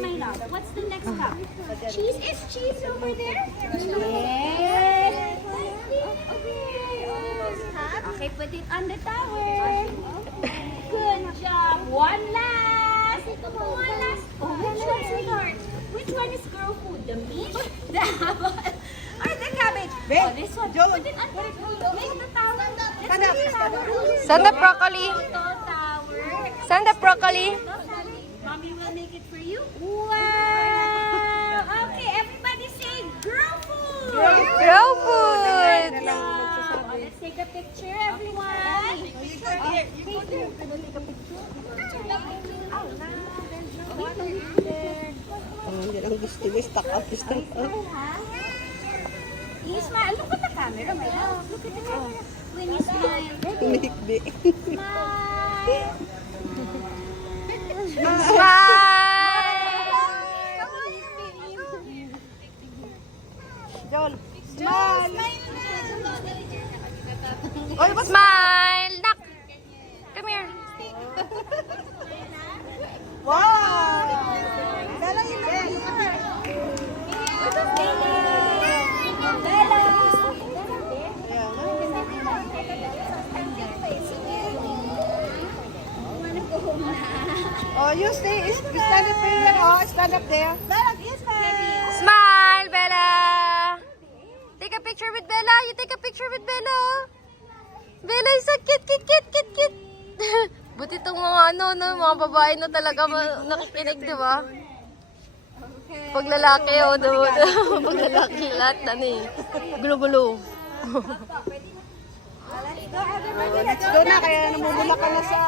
my love. What's the next cup? Cheese? Is cheese over there? Yes. Okay, put it on the tower. Good job. One last. One last. Oh, which one, sweetheart? Which one is girl food? The meat? The apple? Or the cabbage? Oh, this one. Put it on make the tower. Let's tower. Saan the broccoli? Saan the broccoli? Mommy will make it for you. Wow. Okay, everybody say girl food. Girl food! Oh, let's take a picture, everyone. Hindi lang gusto mo, stuck up. You smile. Look at the camera, my love. Look at the camera. When you smile. Humihikbi. Smile. Smile! Joel, smile! Smile! Nak! Come here. Wow! Bella, yun na. Oh, you stay. Stand up there. Oh, stand up there. Smile, Bella! Take a picture with Bella. You take a picture with Bella. Bella is so cute, cute, cute, cute, cute. Buti itong mga mga babae na talaga nakikinig, di ba? Pag lalaki, pag lalaki, lahat gulo-gulo. Let's go na, kaya namumula ka na sa...